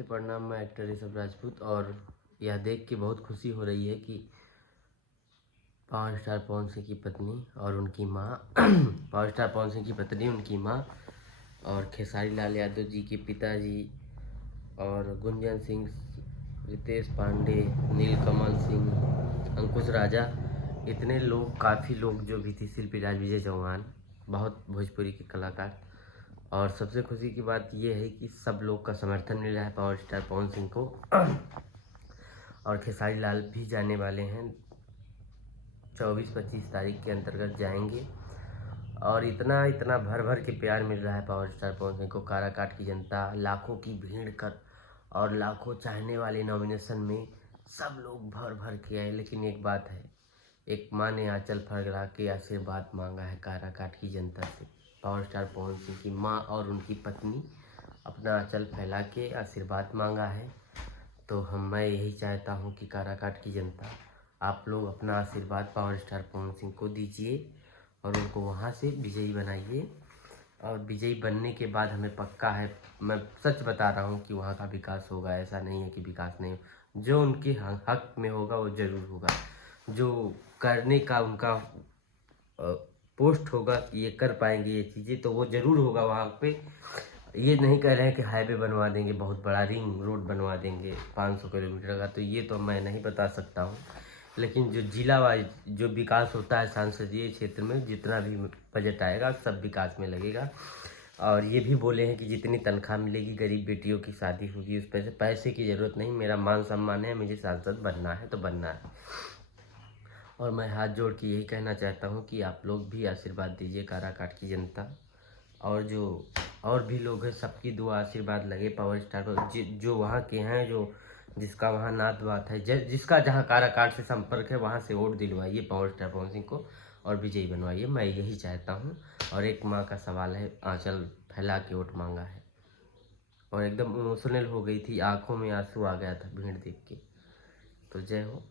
नमस्ते प्रणाम, मैं एक्टर ऋषभ राजपूत। और यह देख के बहुत खुशी हो रही है कि पावर स्टार पवन सिंह की पत्नी और उनकी माँ पावर स्टार पवन सिंह की पत्नी, उनकी माँ और खेसारी लाल यादव जी के पिताजी और गुंजन सिंह, रितेश पांडे, नीलकमल सिंह, अंकुश राजा, इतने लोग, काफ़ी लोग जो भी थी, शिल्पी राज, विजय चौहान, बहुत भोजपुरी के कलाकार। और सबसे खुशी की बात यह है कि सब लोग का समर्थन मिल रहा है पावर स्टार पवन सिंह को। और खेसारी लाल भी जाने वाले हैं, 24-25 तारीख के अंतर्गत जाएंगे। और इतना इतना भर भर के प्यार मिल रहा है पावर स्टार पवन सिंह को। काराकाट की जनता लाखों की भीड़ कर और लाखों चाहने वाले नॉमिनेशन में सब लोग भर भर के आए। लेकिन एक बात है, एक माँ ने आंचल फड़फड़ा के आशीर्वाद मांगा है काराकाट की जनता से। पावर स्टार पवन सिंह की माँ और उनकी पत्नी अपना आंचल फैला के आशीर्वाद मांगा है। तो मैं यही चाहता हूँ कि काराकाट की जनता, आप लोग अपना आशीर्वाद पावर स्टार पवन सिंह को दीजिए और उनको वहाँ से विजयी बनाइए। और विजयी बनने के बाद हमें पक्का है, मैं सच बता रहा हूँ कि वहाँ का विकास होगा। ऐसा नहीं है कि विकास नहीं, जो उनके हक में होगा वो ज़रूर होगा। जो करने का उनका पोस्ट होगा कि ये कर पाएंगे ये चीज़ें, तो वो ज़रूर होगा वहाँ पे। ये नहीं कह रहे हैं कि हाईवे बनवा देंगे, बहुत बड़ा रिंग रोड बनवा देंगे 500 किलोमीटर का, तो ये तो मैं नहीं बता सकता हूँ। लेकिन जो जिला वाइज जो विकास होता है संसदीय क्षेत्र में, जितना भी बजट आएगा सब विकास में लगेगा। और ये भी बोले हैं कि जितनी तनख्वाह मिलेगी, गरीब बेटियों की शादी होगी, उस पैसे की ज़रूरत नहीं, मेरा मान सम्मान है, मुझे सांसद बनना है तो बनना है। और मैं हाथ जोड़ के यही कहना चाहता हूँ कि आप लोग भी आशीर्वाद दीजिए काराकाट की जनता। और जो और भी लोग हैं, सबकी दुआ आशीर्वाद लगे पावर स्टार पर। जो वहाँ के हैं, जो जिसका वहाँ नात बात है, जिसका जहाँ काराकाट से संपर्क है, वहाँ से vote दिलवाइए power star Pawan Singh को और विजयी बनवाइए। मैं यही चाहता हूँ। और एक माँ का सवाल है, आंचल फैला के वोट मांगा है और एकदम इमोशनल हो गई थी, आंखों में आंसू आ गया था भीड़ देख के। तो जय हो।